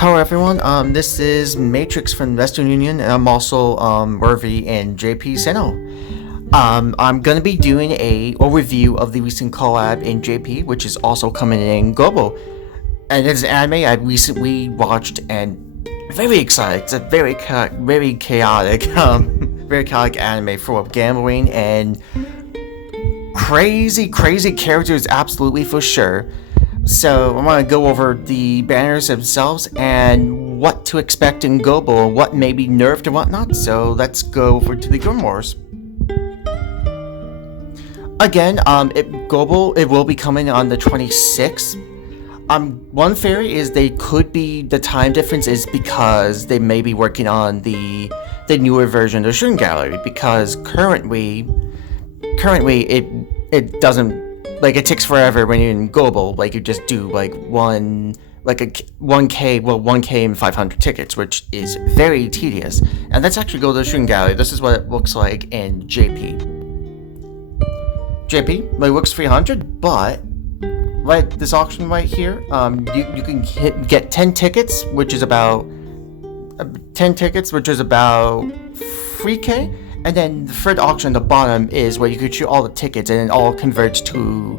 Hello everyone, this is Matrix from Western Union, and I'm also Murphy and JP Seno. I'm gonna be doing a overview of the recent collab in JP, which is also coming in Global. And it's an anime I recently watched and very excited. It's a very chaotic, very chaotic anime full of gambling and crazy characters, absolutely for sure. So I want to go over the banners themselves and what to expect in Global, what may be nerfed and whatnot. So let's go over to the Grimoires. Again, Global, it will be coming on the 26th. One theory is the time difference is because they may be working on the newer version of Shun Gallery, because currently it doesn't. Like, it takes forever when you're in Global. Like, you just do, like, 1K and 500 tickets, which is very tedious. And let's actually go to the Shooting Gallery. This is what it looks like in JP. JP, well, it looks 300, but, like, this auction right here, you can get 10 tickets, which is about 3K. And then the third auction at the bottom is where you could shoot all the tickets, and it all converts to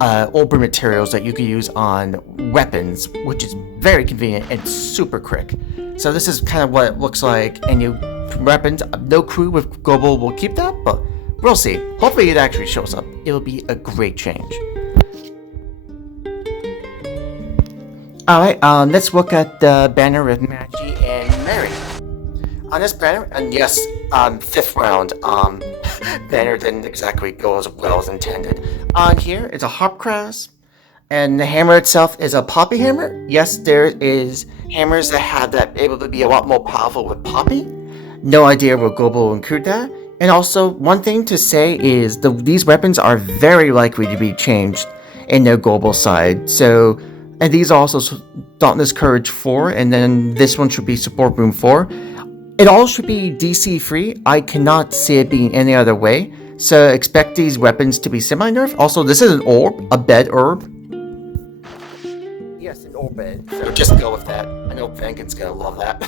open materials that you can use on weapons, which is very convenient and super quick. So this is kind of what it looks like. And you weapons, no crew with Global will keep that, but we'll see. Hopefully it actually shows up. It'll be a great change. Alright, let's look at the banner with Maggie and Mary. On this banner, and yes, 5th round, banner didn't exactly go as well as intended. On here is a Hopcrass, and the hammer itself is a Poppy hammer. Yes, there is hammers that have that able to be a lot more powerful with Poppy. No idea what Global will include that. And also, one thing to say is these weapons are very likely to be changed in their Global side. So, and these are also Dauntless Courage 4, and then this one should be Support Room 4. It all should be DC free. I cannot see it being any other way. So expect these weapons to be semi-nerfed. Also, this is an orb, a bed herb. Yes, an orb bed. So just go with that. I know Vankin's gonna love that.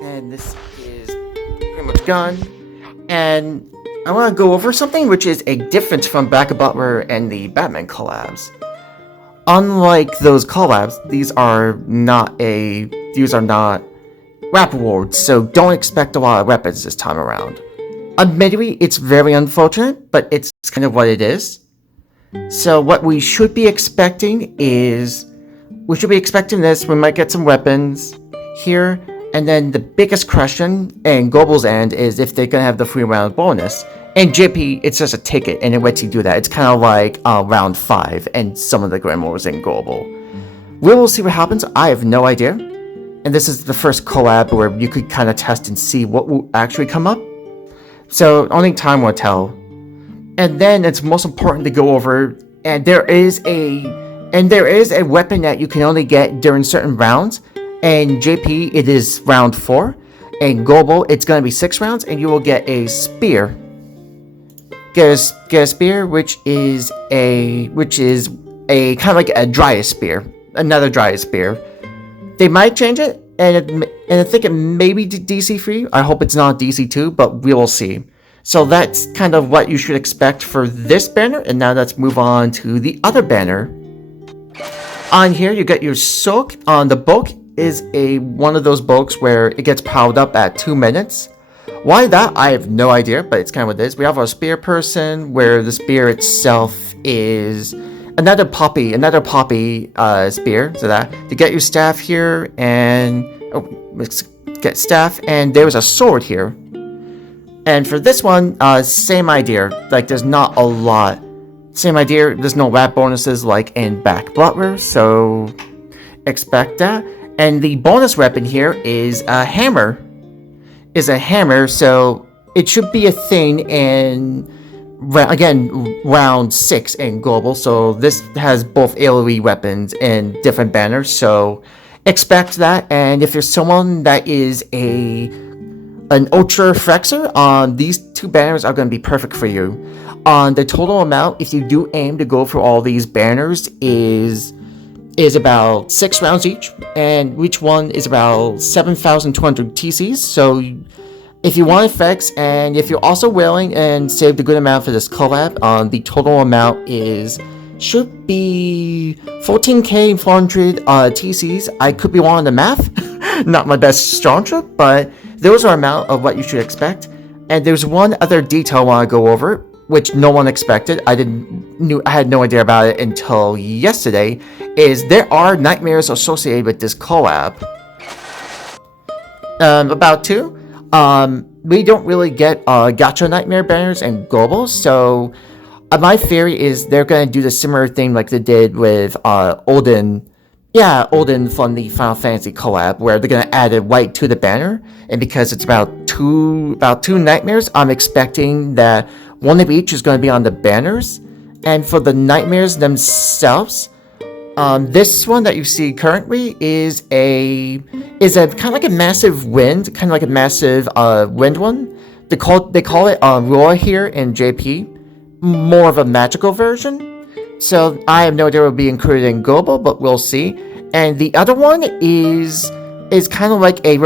And this is pretty much done. And I want to go over something which is a difference from Back Butler and the Batman collabs. Unlike those collabs, these are not rap awards, so don't expect a lot of weapons this time around. Admittedly, it's very unfortunate, but it's kind of what it is. So what we should be expecting is, we might get some weapons here, and then the biggest question in Global's end is if they're gonna have the free round bonus. In JP, it's just a ticket, and it lets you do that. It's kind of like round 5 and some of the Grimoires in Global. We will see what happens. I have no idea. And this is the first collab where you could kind of test and see what will actually come up. So only time will tell. And then it's most important to go over, and there is a weapon that you can only get during certain rounds. And JP, it is round 4. And Global, it's going to be 6 rounds, and you will get a spear. Get a spear, which is a kind of like a Dryas spear, another Dryas spear. They might change it, and I think it may be DC free. I hope it's not DC 2, but we will see. So that's kind of what you should expect for this banner, and now let's move on to the other banner. On here, you get your soak. On the bulk is one of those bulks where it gets powered up at 2 minutes. Why that? I have no idea, but it's kind of what it is. We have our spear person, where the spear itself is another poppy spear, so that to get your staff here, and let's get staff, and there was a sword here. And for this one, same idea. Like, there's not a lot. Same idea. There's no rap bonuses like in Back Butler, so expect that. And the bonus weapon here is a hammer. So it should be a thing in, again, round 6 in Global. So this has both AoE weapons and different banners, so expect that. And if you're someone that is an ultra flexer, these 2 banners are going to be perfect for you. The total amount, if you do aim to go for all these banners, is is about 6 rounds each, and each one is about 7,200 TCs. So if you want effects, and if you're also willing and saved a good amount for this collab, the total amount should be 14,400 TCs. I could be wrong on the math, not my best strong stroke, but those are amount of what you should expect. And there's one other detail I want to go over, which no one expected. I had no idea about it until yesterday. Is there are nightmares associated with this collab? About 2. We don't really get gacha nightmare banners and global, so my theory is they're gonna do the similar thing like they did with Olden from the Final Fantasy collab, where they're gonna add it right to the banner. And because it's about two nightmares, I'm expecting that one of each is gonna be on the banners. And for the nightmares themselves, this one that you see currently is a kind of like a massive wind, wind one. They call it Roar here in JP, more of a magical version. So I have no idea it will be included in global, but we'll see. And the other one is kind of like a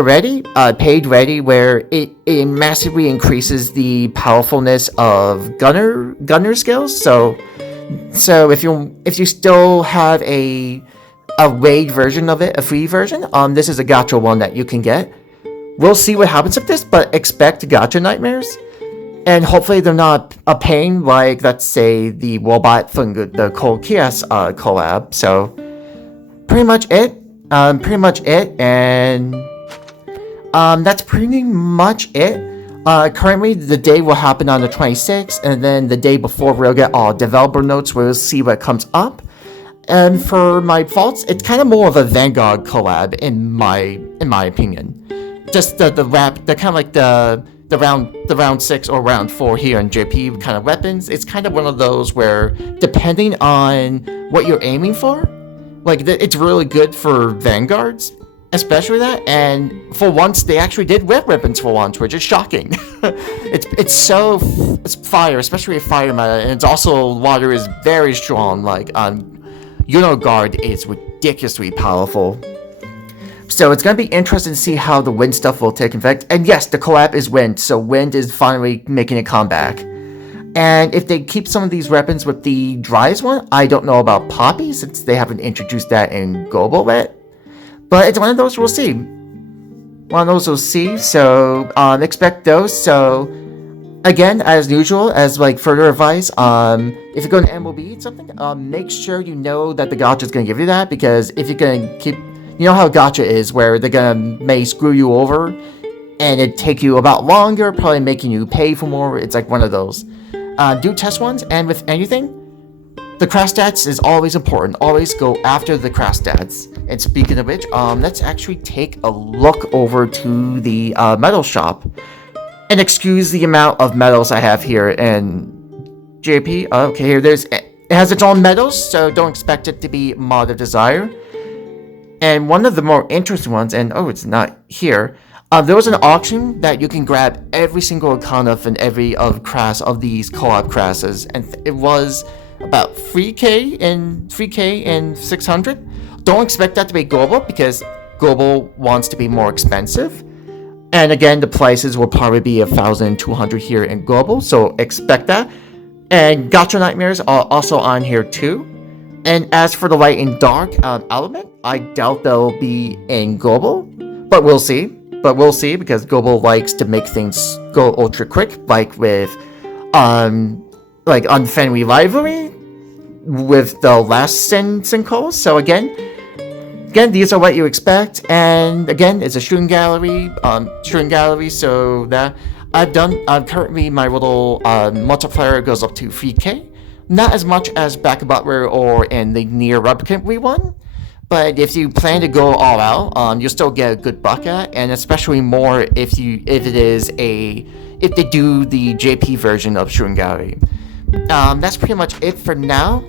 paid ready, where it massively increases the powerfulness of gunner skills. So if you still have a raid version of it, a free version, this is a gacha one that you can get. We'll see what happens with this, but expect gacha nightmares. And hopefully they're not a pain like, let's say, the robot from the Cold Chaos collab. So pretty much it. And that's pretty much it. Currently, the day will happen on the 26th, and then the day before we'll get all developer notes where we'll see what comes up. And for my faults, it's kind of more of a Vanguard collab in my opinion. Just the kind of like the round 6 or round 4 here in JP kind of weapons. It's kind of one of those where, depending on what you're aiming for, like it's really good for Vanguards, especially that. And for once, they actually did whip weapons for once, which is shocking. It's fire, especially with fire meta, and it's also water is very strong. Like Guard is ridiculously powerful. So it's going to be interesting to see how the wind stuff will take effect. And yes, the collab is wind, so wind is finally making a comeback. And if they keep some of these weapons with the driest one, I don't know about Poppy, since they haven't introduced that in global yet. But it's one of those we'll see. So expect those. So again, as usual, as like further advice, if you're going to MLB something, make sure you know that the gacha is going to give you that, because if you're going to keep, you know how gacha is, where they're may screw you over, and it take you about longer, probably making you pay for more. It's like one of those. Do test ones, and with anything, the crash stats is always important. Always go after the crash stats. And speaking of which, let's actually take a look over to the medal shop. And excuse the amount of medals I have here in JP. Okay, here it has its own medals, so don't expect it to be Mod of Desire. And one of the more interesting ones, and it's not here. There was an auction that you can grab every single account of and every of these co-op crasses, and it was about 3K and 600. Don't expect that to be global, because global wants to be more expensive. And again, the prices will probably be 1,200 here in global, so expect that. And gacha nightmares are also on here too. And as for the light and dark element, I doubt they'll be in global, but we'll see. Because global likes to make things go ultra quick, like with Unfriendly Rivalry with the last Sin calls. So again, these are what you expect. And again, it's a shooting gallery. So that I've done. Currently, my little multiplier goes up to 3K. Not as much as Back Butler or in the near replicant one. But if you plan to go all out, you'll still get a good buck at, and especially more if they do the JP version of Shooting Gallery. That's pretty much it for now.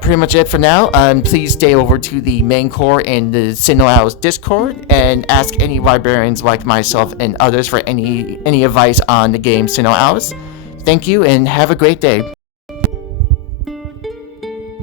Please stay over to the main core and the SINoALICE Discord and ask any librarians like myself and others for any advice on the game SINoALICE. Thank you and have a great day.